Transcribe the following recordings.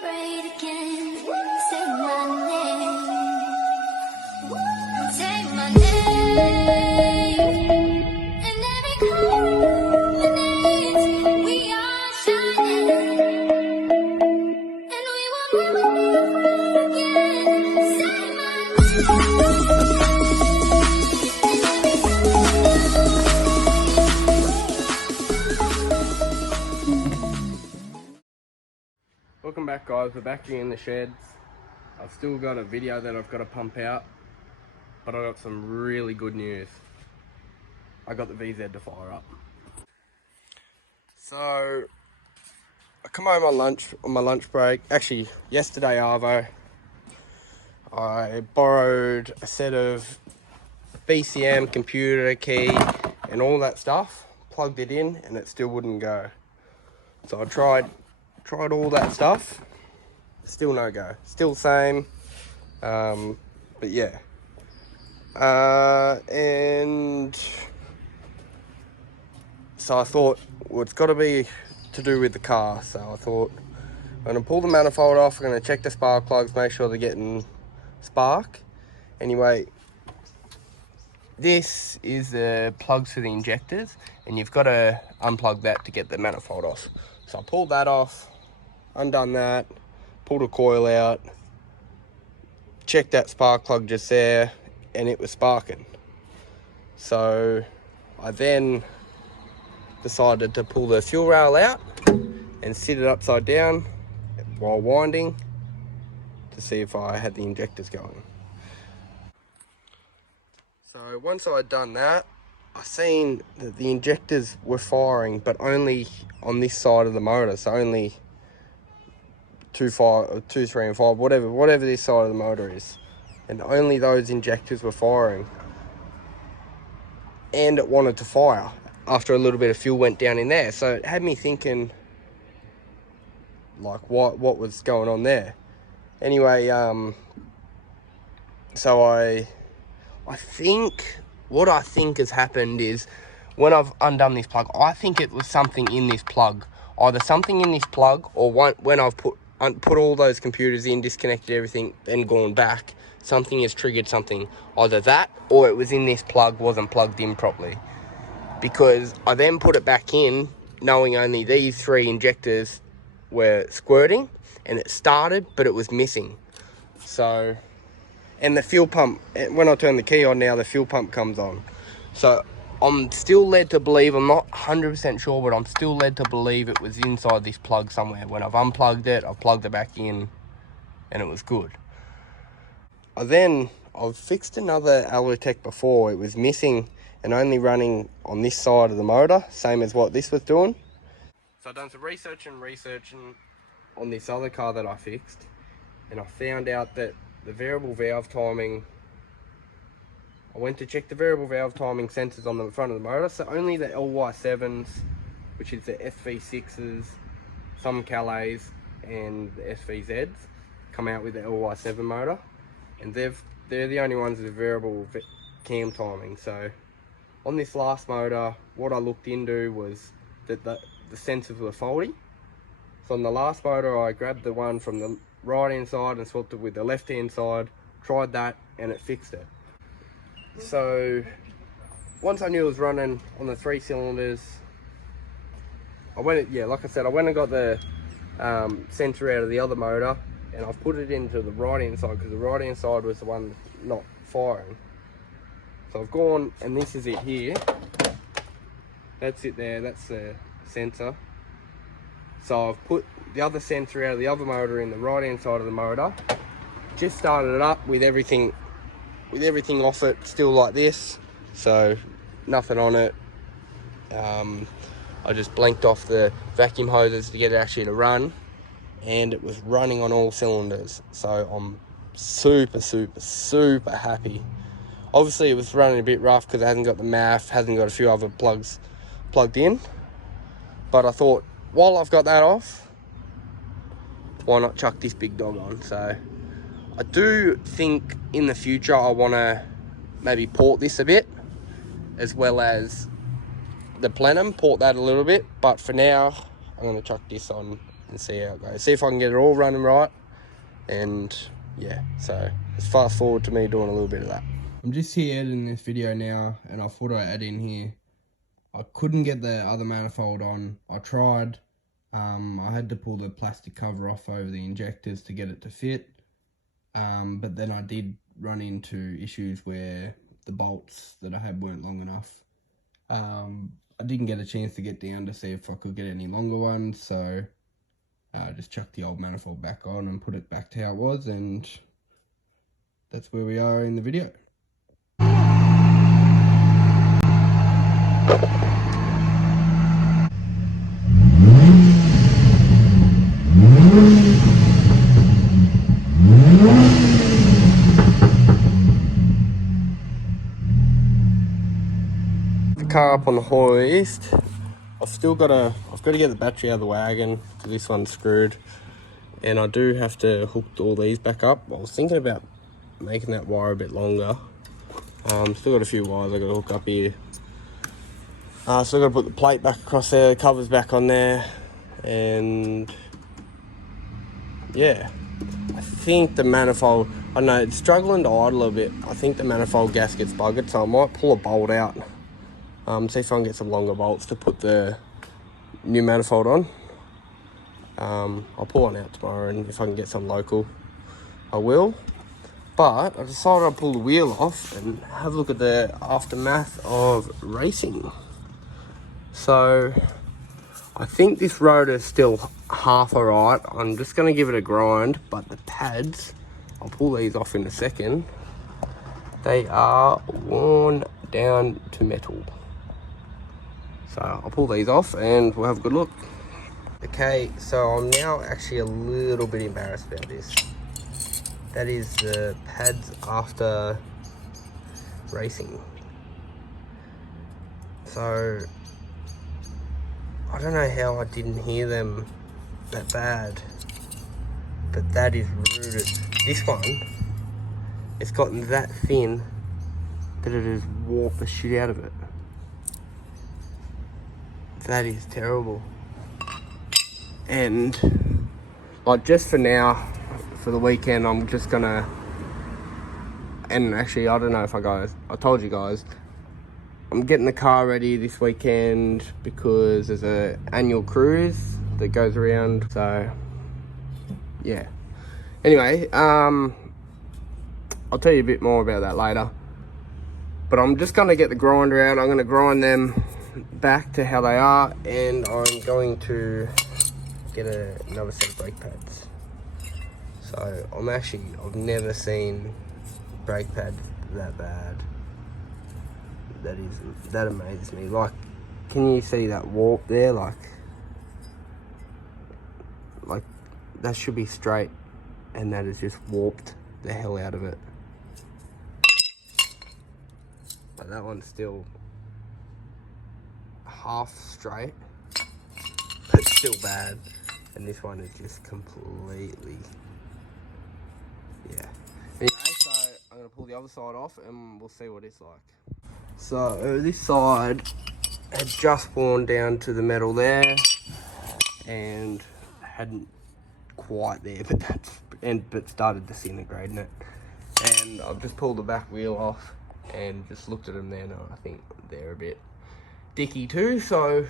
celebrate again. Say my name. Say my name. And every culminates, we are shining. And we will never be afraid again. Say my Welcome back, guys. We're back here in the sheds. I've still got a video that I've got to pump out, but I got some really good news. I got the VZ to fire up. So I come home on my lunch break. Actually, yesterday, Arvo, I borrowed a set of BCM computer key and all that stuff, plugged it in, and it still wouldn't go. So I tried all that stuff, still no go, still same, but yeah, and so I thought, well, it's got to be to do with the car. So I thought, I'm going to pull the manifold off, I'm going to check the spark plugs, make sure they're getting spark. Anyway, this is the plugs for the injectors, and you've got to unplug that to get the manifold off. So I pulled that off, undone that, pulled a coil out, checked that spark plug just there, and it was sparking. So I then decided to pull the fuel rail out and sit it upside down while winding to see if I had the injectors going. So once I had done that, I seen that the injectors were firing, but only on this side of the motor, so only 2, 3 and 5, whatever this side of the motor is, and only those injectors were firing, and it wanted to fire after a little bit of fuel went down in there. So it had me thinking, like, what was going on there. Anyway, so I think what I think has happened is, when I've undone this plug, I think it was something in this plug, either something in this plug, or when I've put all those computers in, disconnected everything, then gone back, something has triggered something. Either that, or it was in this plug, wasn't plugged in properly. Because I then put it back in, knowing only these 3 injectors were squirting, and it started, but it was missing. So, and the fuel pump, when I turn the key on now, the fuel pump comes on. So I'm still led to believe, I'm not 100% sure, but I'm still led to believe it was inside this plug somewhere. When I've unplugged it, I've plugged it back in, and it was good. I've fixed another Alloytec before. It was missing and only running on this side of the motor, same as what this was doing. So I've done some researching on this other car that I fixed, and I found out that the variable valve timing, I went to check the variable valve timing sensors on the front of the motor, so only the LY7s, which is the SV6s, some Calais, and the SVZs come out with the LY7 motor, and they're the only ones with variable cam timing. So on this last motor, what I looked into was that the sensors were faulty. So on the last motor, I grabbed the one from the right hand side and swapped it with the left hand side, tried that, and it fixed it. So once I knew it was running on the 3 cylinders, I went and got the sensor out of the other motor, and I've put it into the right hand side, because the right hand side was the one not firing. So I've gone, and this is it here. That's it there, that's the sensor. So I've put the other sensor out of the other motor in the right hand side of the motor, just started it up with everything off it, still like this, so nothing on it. I just blanked off the vacuum hoses to get it actually to run, and it was running on all cylinders. So I'm super happy. Obviously it was running a bit rough because it hasn't got the MAF, hasn't got a few other plugs plugged in, but I thought, while I've got that off, why not chuck this big dog on? So I do think in the future I want to maybe port this a bit, as well as the plenum, port that a little bit, but for now I'm going to chuck this on and see how it goes. See if I can get it all running right. And yeah, so let's fast forward to me doing a little bit of that. I'm just here editing this video now, and I thought I'd add in here. I couldn't get the other manifold on. I tried. I had to pull the plastic cover off over the injectors to get it to fit. But then I did run into issues where the bolts that I had weren't long enough. I didn't get a chance to get down to see if I could get any longer ones, so I just chucked the old manifold back on and put it back to how it was, and that's where we are in the video. The car up on the hoist. I've got to get the battery out of the wagon because this one's screwed, and I do have to hook all these back up. I was thinking about making that wire a bit longer. Still got a few wires I got to hook up here. Still got to put the plate back across there, the covers back on there, and yeah, I think the manifold, I don't know, it's struggling to idle a bit. I think the manifold gasket's buggered, so I might pull a bolt out. See if I can get some longer bolts to put the new manifold on. I'll pull one out tomorrow, and if I can get some local, I will. But I decided I'd pull the wheel off and have a look at the aftermath of racing. So I think this rotor's still half alright. I'm just going to give it a grind, but the pads, I'll pull these off in a second, they are worn down to metal. So I'll pull these off and we'll have a good look. Okay, so I'm now actually a little bit embarrassed about this. That is the pads after racing. So I don't know how I didn't hear them that bad, but that is rooted. This one, it's gotten that thin that it has warped the shit out of it. That is terrible. And like, just for now, for the weekend, I'm just gonna, and actually I don't know if I told you guys, I'm getting the car ready this weekend because there's a annual cruise that goes around. So yeah, anyway, I'll tell you a bit more about that later, but I'm just gonna get the grinder out. I'm gonna grind them back to how they are, and I'm going to get another set of brake pads. So I've never seen brake pads that bad. That amazes me. Like, can you see that warp there? Like that should be straight, and that has just warped the hell out of it. But that one's still half straight, but it's still bad. And this one is just completely, yeah. Anyway, so I'm gonna pull the other side off and we'll see what it's like. So this side had just worn down to the metal there, and hadn't quite there, but started disintegrating it. And I've just pulled the back wheel off and just looked at them there, and I think they're a bit dicky too. So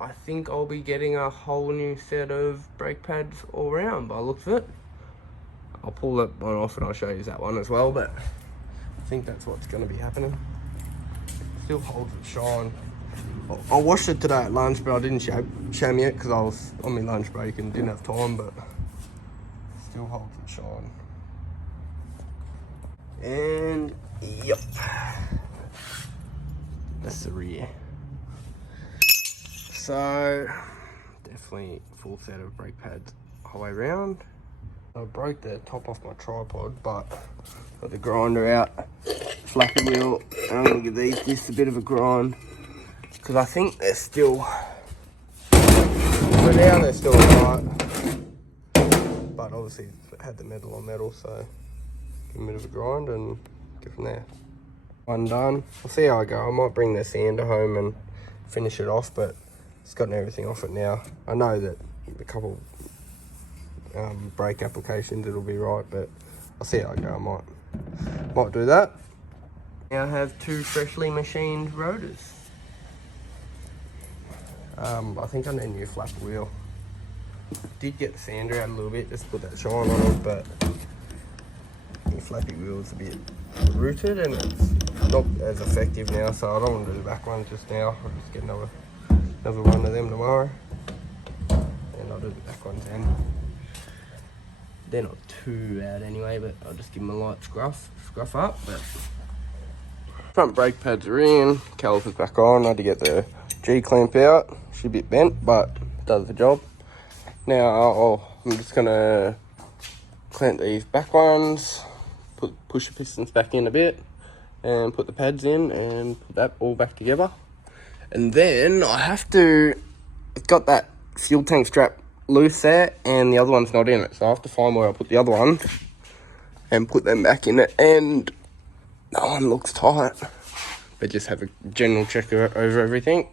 I think I'll be getting a whole new set of brake pads all around by the looks of it. I'll pull that one off and I'll show you that one as well, but I think that's what's going to be happening. Still holds its shine. I washed it today at lunch, but I didn't show me it because I was on my lunch break and didn't have time, but still holds its shine. And yep, that's the rear. So definitely full set of brake pads all the way around. I broke the top off my tripod, but got the grinder out, flappy wheel, and I'm gonna give these just a bit of a grind because I think they're still, for now they're still alright, but obviously it had the metal on metal, so give them a bit of a grind and go from there. One done. We'll see how I go. I might bring the sander home and finish it off, but it's gotten everything off it now. I know that a couple brake applications, it'll be right, but I'll see how I go. I might do that. Now I have 2 freshly machined rotors. I think I need a new flap wheel. Did get the sander out a little bit just to put that shine on it, but the flappy wheel's a bit rooted and it's not as effective now, so I don't want to do the back one just now. I'll just get another one of them tomorrow, and I'll do the back ones then. They're not too bad anyway, but I'll just give them a light scruff up. But front brake pads are in, calipers back on. I had to get the G clamp out. She's a bit bent, but it does the job. Now I'm just gonna clamp these back ones, push the pistons back in a bit, and put the pads in and put that all back together. And then I've got that fuel tank strap loose there and the other one's not in it, so I have to find where I put the other one and put them back in it, and that one looks tight, but just have a general check over everything.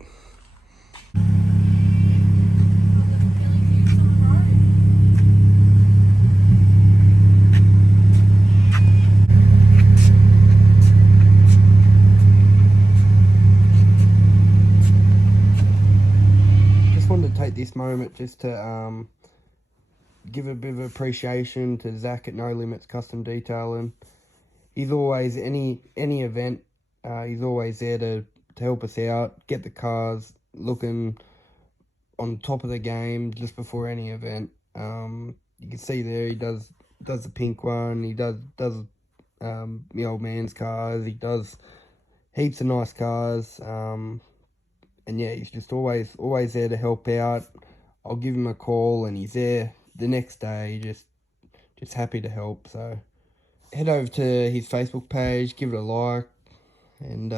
Take this moment just to give a bit of appreciation to Zach at No Limits Custom Detailing. He's always, any event, he's always there to help us out, get the cars looking on top of the game just before any event. You can see there he does the pink one, he does the old man's cars, he does heaps of nice cars. And yeah, he's just always there to help out. I'll give him a call and he's there the next day, just happy to help. So head over to his Facebook page, give it a like, and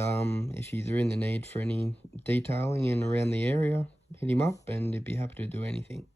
if you're in the need for any detailing in around the area, hit him up and he'd be happy to do anything.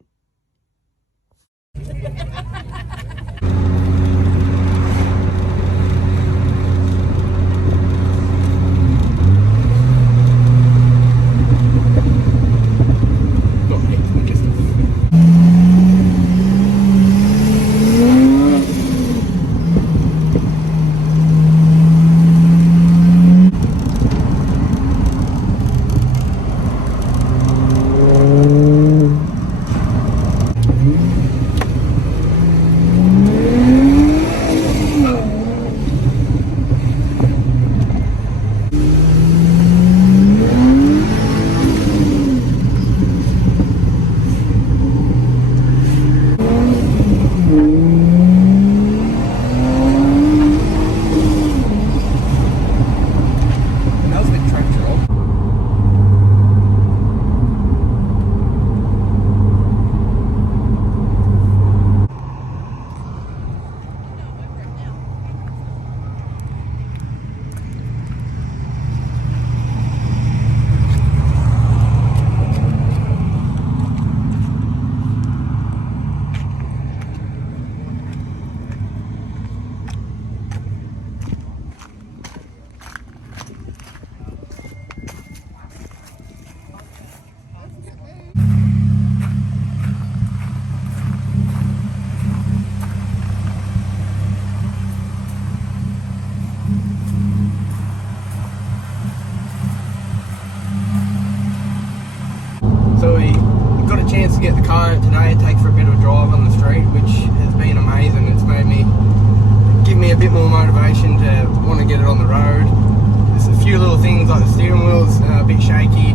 So we got a chance to get the car out today and take for a bit of a drive on the street, which has been amazing. It's give me a bit more motivation to want to get it on the road. There's a few little things like the steering wheel's a bit shaky,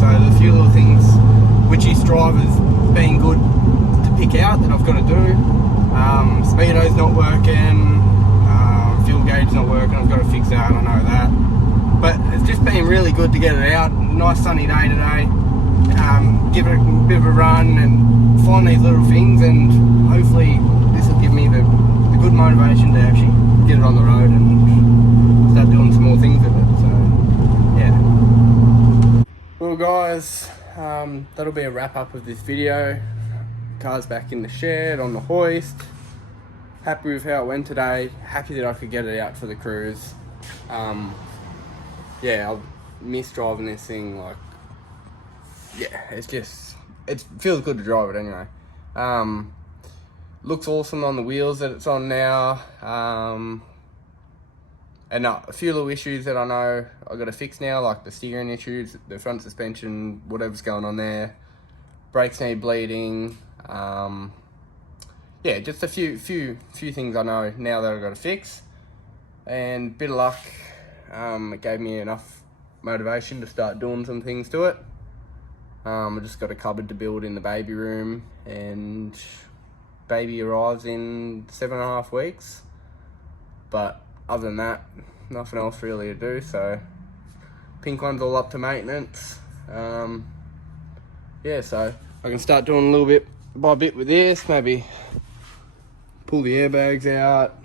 so there's a few little things which each driver's been good to pick out that I've got to do. Speedo's not working, fuel gauge's not working, I've got to fix that, I know that. But it's just been really good to get it out. Nice sunny day today. Give it a bit of a run and find these little things, and hopefully this will give me the good motivation to actually get it on the road and start doing some more things with it. So yeah. Well guys, that'll be a wrap up of this video. Car's back in the shed on the hoist. Happy with how it went today. Happy that I could get it out for the cruise. Yeah, I'll miss driving this thing. Like, yeah, it's just it feels good to drive it anyway. Looks awesome on the wheels that it's on now. And a few little issues that I know I've got to fix now, like the steering issues, the front suspension, whatever's going on there. Brakes need bleeding. Yeah, just a few things I know now that I've got to fix. And bit of luck, it gave me enough motivation to start doing some things to it. I just got a cupboard to build in the baby room, and baby arrives in 7.5 weeks. But other than that, nothing else really to do. So pink one's all up to maintenance. Yeah, so I can start doing a little bit by bit with this. Maybe pull the airbags out,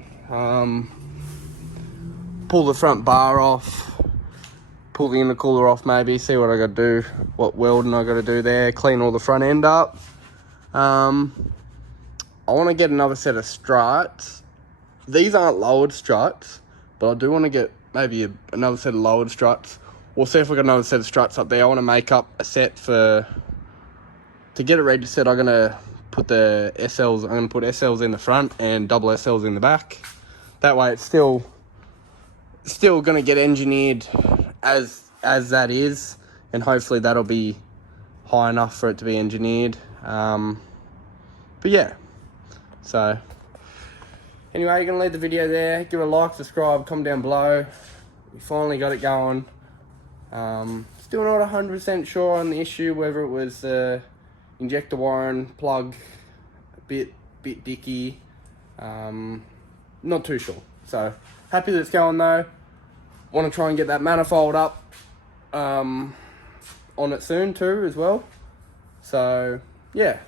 pull the front bar off, pull the intercooler off, maybe see what I got to do, what welding I got to do there, clean all the front end up. I want to get another set of struts. These aren't lowered struts, but I do want to get maybe another set of lowered struts. We'll see if we got another set of struts up there. I want to make up a set to get it registered. I'm going to put the SLs, I'm going to put SLs in the front and double SLs in the back. That way it's still going to get engineered as that is, and hopefully that'll be high enough for it to be engineered. But yeah, so anyway, you're going to leave the video there. Give it a like, subscribe, comment down below. We finally got it going. Still not 100% sure on the issue, whether it was injector wiring plug a bit dicky. Not too sure. So happy that it's going though. Want to try and get that manifold up on it soon too as well. So yeah,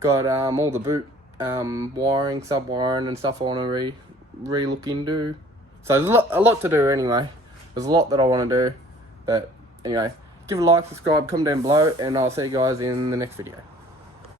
got all the boot wiring, sub wiring and stuff I want to re-look into. So there's a lot to do anyway. There's a lot that I want to do, but anyway, give a like, subscribe, comment down below, and I'll see you guys in the next video.